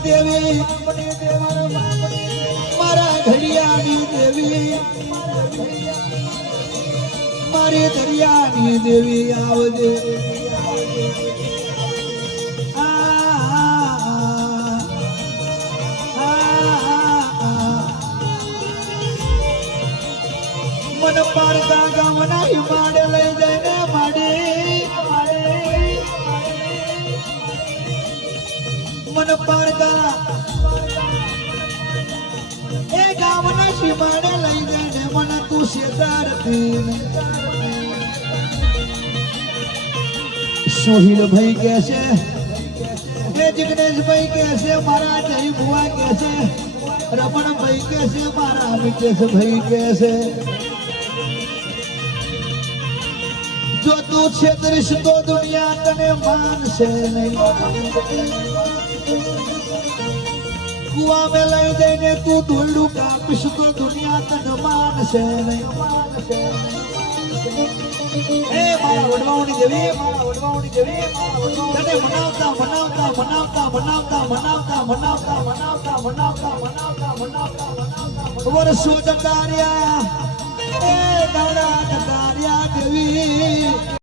દેવી મારા ઘડિયાની દેવી મારી દરિયાની દેવી આવજે મન પારતા ગામના હિમાડે લઈ જઈને માડી મન પારતા એ ગામના હિમાડે લઈ જઈને મને તું શેતારતી સોહિલ ભાઈ કે છે એ જિગ્નેશ ભાઈ કે છે મારા જય ભુવા કે છે રમણ ભાઈ કે છે મારા મિતેશ ભાઈ કે છે જો તું છેતરીશ તો દુનિયા તને માનશે નહીં કુવા में લઈ જઈને તું ધૂળું કાપીશ તો દુનિયા તને માનશે નહીં એ મારા વડવાઓની દેવી તને મનાવતા વર્ષો જતા રહ્યા એ દાડા જતા રહ્યા દેવી